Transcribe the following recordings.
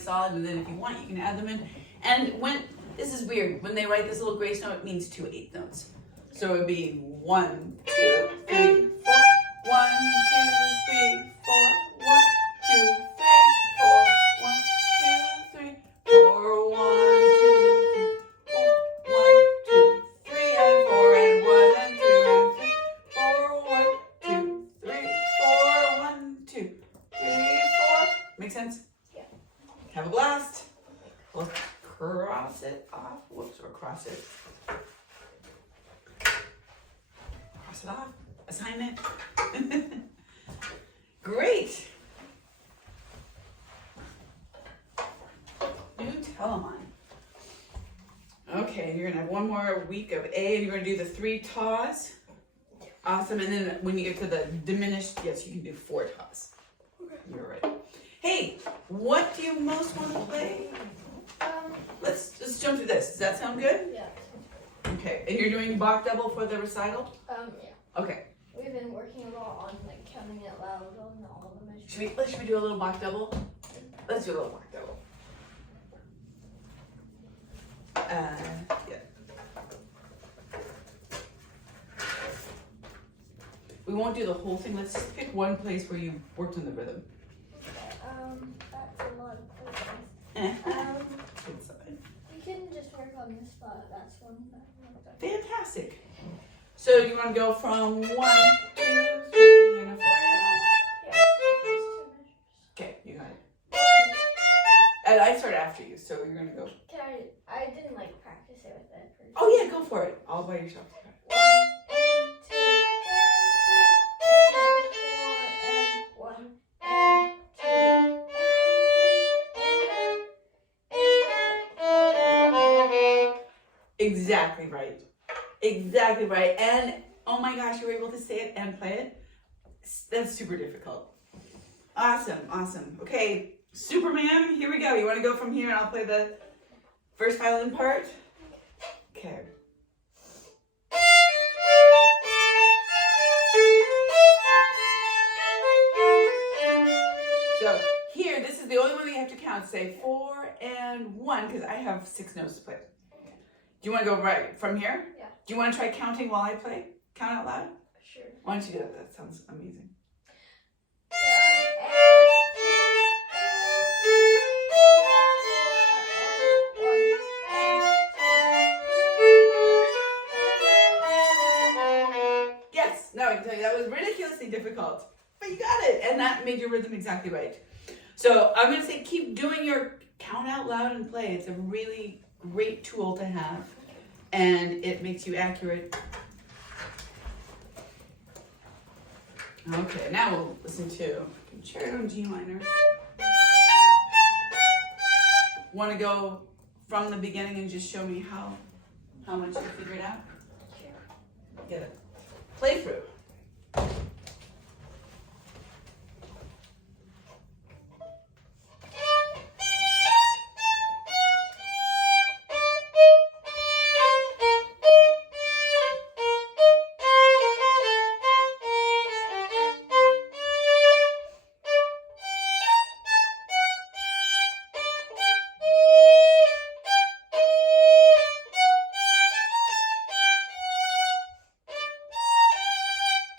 solid, and then if you want, you can add them in. And this is weird, when they write this little grace note, it means 2 8 notes. So it would be 1, 2, 3, 4. 1, 2, 3, 4. 1, 2, 3, 4. 1, 2, 3, 4. 1, 2, 3, 4. 1, 2, 3, and 4, and 1, and 2, and 3, 4. 1, 2, 3, 4. 1, 2, 3, 4. Make sense? Yeah. Have a blast. We'll cross it off. Whoops, or cross it. Cross it off. Assignment. Great. New Telemine. Okay, you're gonna have one more week of A, and you're gonna do the 3 taws. Awesome, and then when you get to the diminished, yes, you can do 4 taws. You're right. Hey, what do you most want to play? Let's jump through this. Does that sound good? Yeah. Okay, and you're doing Bach double for the recital? Yeah. Okay. We've been working a lot on like counting it loud on all the measures. Should we do a little Bach double? Let's do a little Bach double. Yeah. We won't do the whole thing. Let's just pick one place where you worked on the rhythm. Okay, that's a lot of places. Good side. You can just work on this spot. That's one. Fantastic. So you want to go from 1, 2, 3, and a 4. Yeah. Okay, you got it. And I start after you, so you're gonna go. I didn't like practice it with that first. Oh yeah, go for it. All by yourself. 1 and 2 and 3 and 4 and 1 and 2 and 3 and Exactly right. Exactly right. And oh my gosh, you were able to say it and play it. That's super difficult. Awesome, awesome. Okay, Superman, here we go. You want to go from here and I'll play the first violin part? Okay. So here, this is the only one that you have to count. Say 4 and 1, because I have 6 notes to play. Do you want to go right from here? Yeah. Do you want to try counting while I play? Count out loud? Sure. Why don't you do that? That sounds amazing. Yes, no, I can tell you that was ridiculously difficult, but you got it, and that made your rhythm exactly right. So I'm going to say keep doing your count out loud and play. It's a really great tool to have, and it makes you accurate. Okay, now we'll listen to Concerto in G minor. Want to go from the beginning and just show me how much you figured out? Sure. Get it. Play through.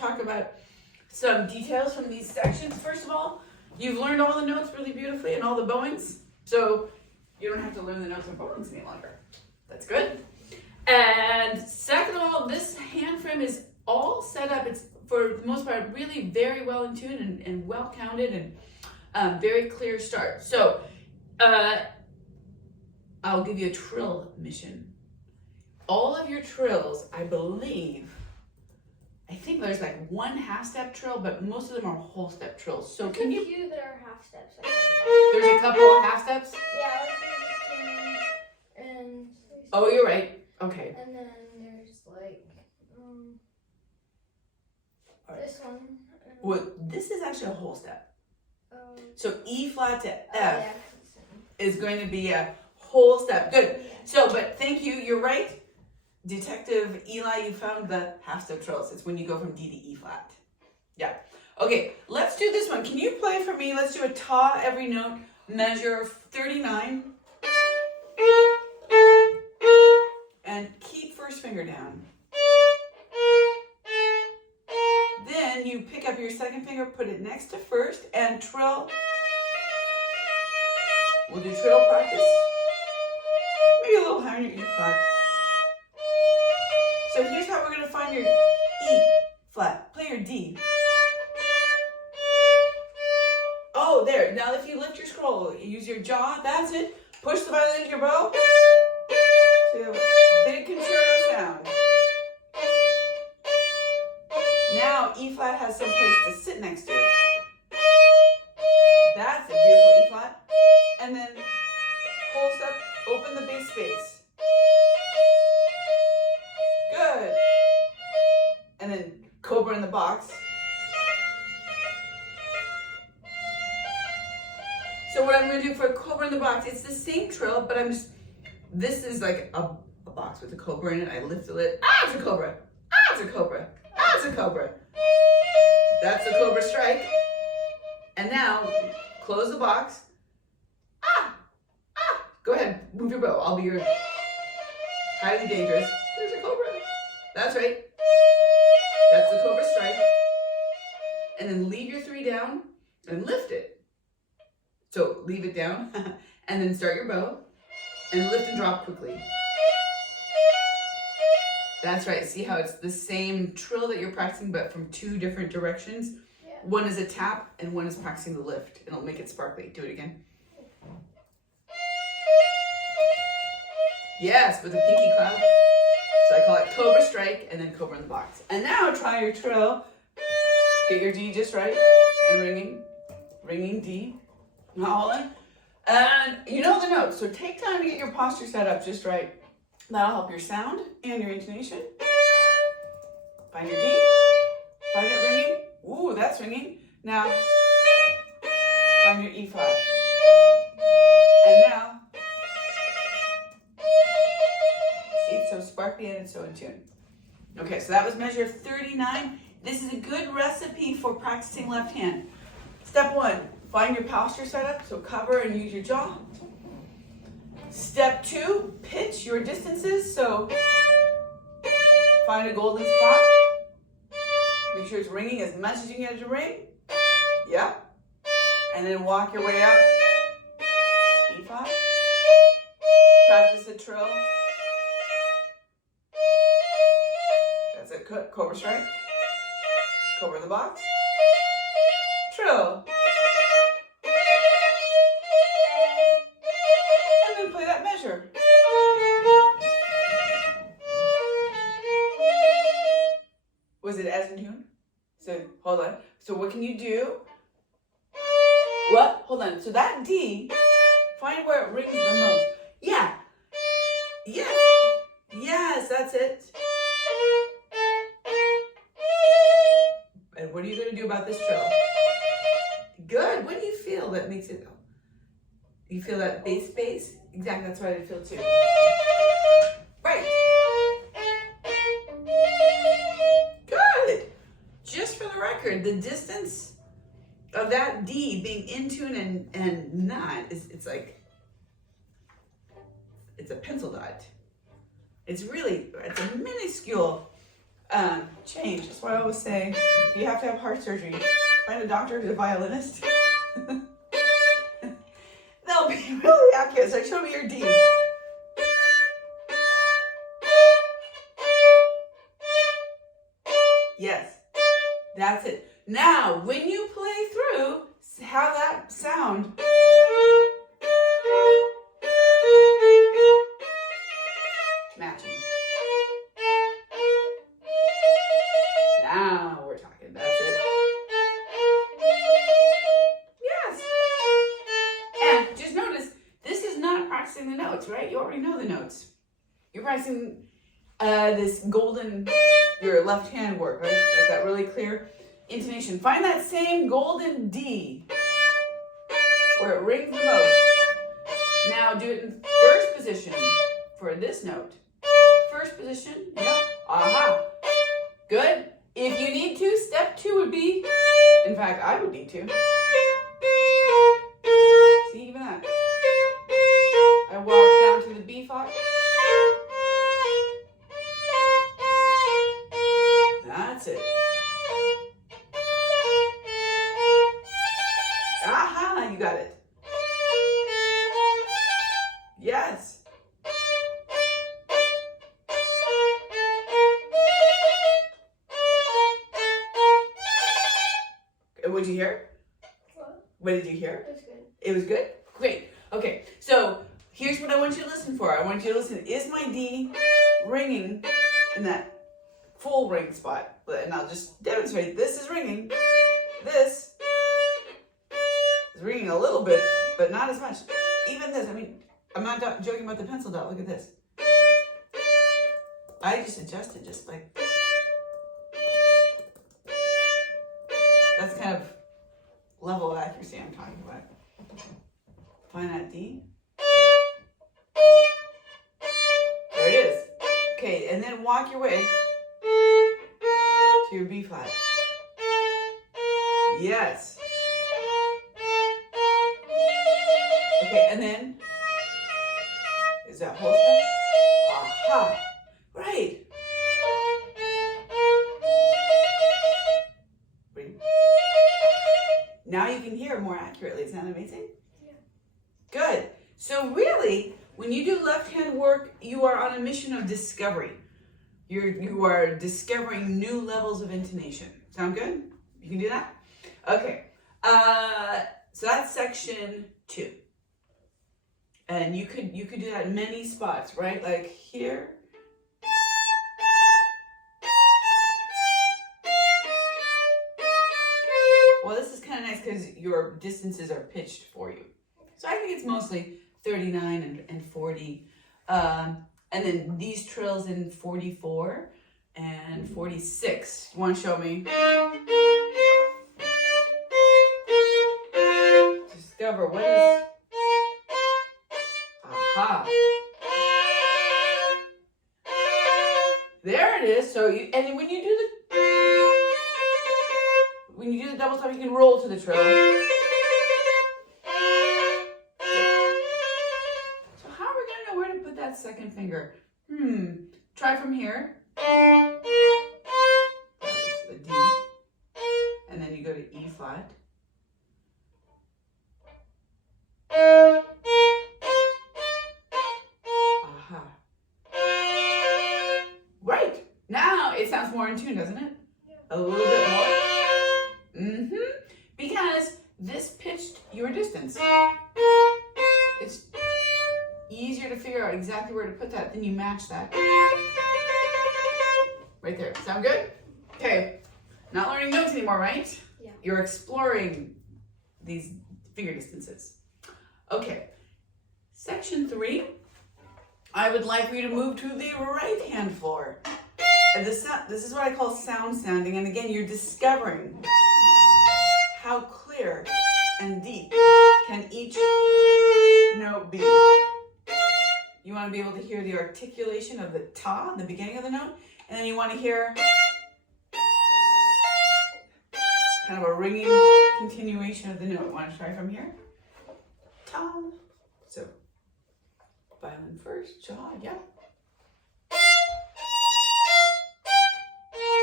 talk about some details from these sections. First of all, you've learned all the notes really beautifully and all the bowings, so you don't have to learn the notes and bowings any longer. That's good. And second of all, this hand frame is all set up. It's, for the most part, really very well in tune and well counted and very clear start. So I'll give you a trill mission. All of your trills, I think there's like one half-step trill, but most of them are whole step trills. So can you? Few that are half steps. There's a couple of half steps. Yeah, like there's this one and. Oh, you're right. Okay. And then there's like Right. this one. Well, this is actually a whole step. So E flat to F yeah. is going to be a whole step. Good. Yeah. So, but thank you. You're right. Detective Eli, you found the half step trills. It's when you go from D to E flat. Yeah. Okay, let's do this one. Can you play for me? Let's do a ta every note, measure 39. And keep first finger down. Then you pick up your second finger, put it next to first, and trill. We'll do trill practice. Maybe a little higher on your E flat. So here's how we're going to find your E flat. Play your D. Oh, there. Now if you lift your scroll, use your jaw. That's it. Push the violin into your bow. So you have a big concerto sound. Now E flat has some place to sit next to. That's a beautiful E flat. And then whole step, open the bass space. Good. And then cobra in the box. So what I'm going to do for cobra in the box, it's the same trill, but this is like a box with a cobra in it. I lift the lid. Ah, it's a cobra. Ah, it's a cobra. Ah, it's a cobra. That's the cobra strike. And now, close the box. Ah, ah. Go ahead, move your bow. I'll be your highly dangerous. There's a cobra. That's right. That's the cobra strike. And then leave your 3 down and lift it. So leave it down and then start your bow and lift and drop quickly. That's right. See how it's the same trill that you're practicing, but from 2 different directions? Yeah. One is a tap and one is practicing the lift. It'll make it sparkly. Do it again. Yes, with a pinky clap. So I call it cobra strike and then cobra in the box. And now try your trill. Get your D just right and ringing D. Not holding. And you know the notes, so take time to get your posture set up just right. That'll help your sound and your intonation. Find your D. Find it ringing. Ooh, that's ringing. Now, find your E flat. And now, see, it's so sparkly and it's so in tune. Okay, so that was measure 39. This is a good recipe for practicing left hand. Step 1. Find your posture setup, so cover and use your jaw. Step 2, pitch your distances, so find a golden spot. Make sure it's ringing as much as you can get it to ring. Yeah. And then walk your way up. E5. Practice the trill. That's it, cobra strike. Cobra in the box. Trill. Play that measure. Was it as in tune? So hold on. So what can you do? What? Hold on. So that D, find where it rings the most. Yeah. Yes. Yes, that's it. And what are you going to do about this trill? Good. What do you feel that makes it? You feel that bass space? Exactly, that's what I feel too. Right. Good. Just for the record, the distance of that D being in tune and not, it's like, it's a pencil dot. It's a minuscule change. That's what I always say. If you have to have heart surgery, find a doctor who's a violinist. They'll be really accurate. So show me your D. Yes, that's it. Now, when you play through, have that sound. Matching. Now we're talking. That's it. Yes. And just notice, this is not practicing the notes, right? You already know the notes. You're practicing this golden, your left hand work, right? Like that really clear intonation. Find that same golden D where it rings the most. Now do it in first position for this note. First position, yep. Aha. Good. If you need to, step 2 would be, in fact, I would need to. See, even that. I walk down to the B flat. That's it. Aha, you got it. Yes. What did you hear? What did you hear? It was good. It was good? Great. Okay, so here's what I want you to listen for. I want you to listen. Is my D ringing in that full ring spot? And I'll just demonstrate. This is ringing. This is ringing a little bit, but not as much. Even this, I mean, I'm not joking about the pencil dot. Look at this. I just adjusted just like, that's kind of level of accuracy I'm talking about. Find that D. There it is. Okay, and then walk your way to your B flat. Yes. Okay, and then is that whole step? Aha. Right. Now you can hear more accurately. Isn't that amazing? Yeah. Good. So really, when you do left-hand work, you are on a mission of discovery. You are discovering new levels of intonation. Sound good? You can do that? Okay. So that's section 2. And you could do that in many spots, right? Like here. Well, this is kind of nice because your distances are pitched for you. So I think it's mostly 39 and 40. And then these trills in 44 and 46. You want to show me? Discover what is... Aha. There it is. So you, and when you do the double stop, you can roll to the trill. So how are we gonna know where to put that second finger? Try from here. That's the D. And then you go to E flat. Aha. Right. Now it sounds more in tune, doesn't it? Yeah. A little bit more. Because this pitched your distance. It's easier to figure out exactly where to put that, then you match that. Right there. Sound good? Okay. Not learning notes anymore, right? Yeah. You're exploring these finger distances. Okay. Section 3. I would like for you to move to the right hand floor. And this is what I call sound sounding. And again, you're discovering how clear and deep can each note be. You want to be able to hear the articulation of the ta, the beginning of the note, and then you want to hear kind of a ringing continuation of the note. Want to try from here? Ta. So, violin first, jaw, yeah.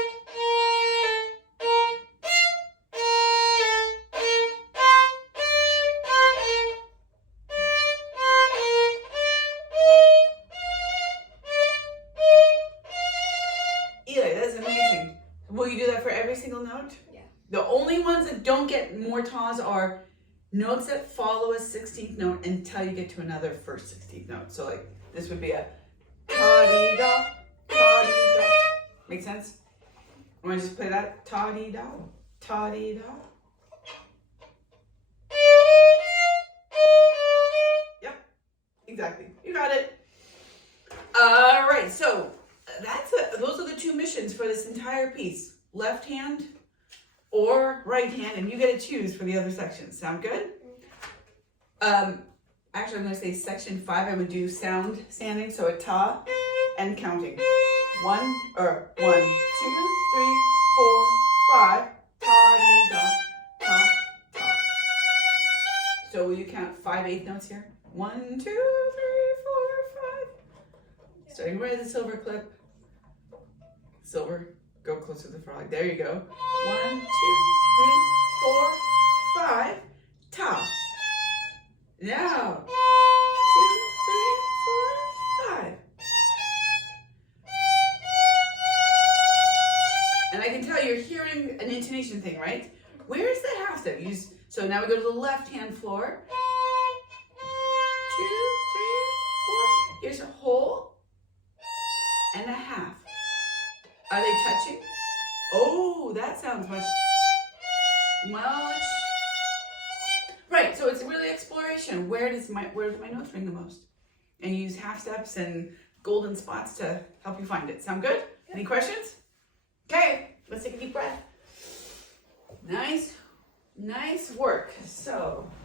single note? Yeah. The only ones that don't get more tas are notes that follow a 16th note until you get to another first 16th note. So like this would be a ta-dee-da, ta-dee-da. Make sense? I'm gonna just play that ta-dee-da, ta-dee-da. Yep, exactly. You got it. All right, so those are the two missions for this entire piece. Left hand or right hand, and you get to choose for the other sections. Sound good? Actually, I'm going to say section 5, I would do sound standing, so a ta and counting. 1, 2, 3, 4, 5, ta-dee-da, ta, ta. So will you count 5 8 notes here? 1, 2, 3, 4, 5. Starting right at the silver clip. Silver, go closer to the frog. There you go. 1, 2, 3, 4, 5. Ta. Now, 2, 3, 4, 5. And I can tell you're hearing an intonation thing, right? Where's the half step? So now we go to the left hand floor. 2, 3, 4. Here's a whole and a half. Are they touching? Oh, that sounds much. Right, so it's really exploration. Where do my notes ring the most? And you use half steps and golden spots to help you find it. Sound good? Any questions? Okay, let's take a deep breath. Nice work. So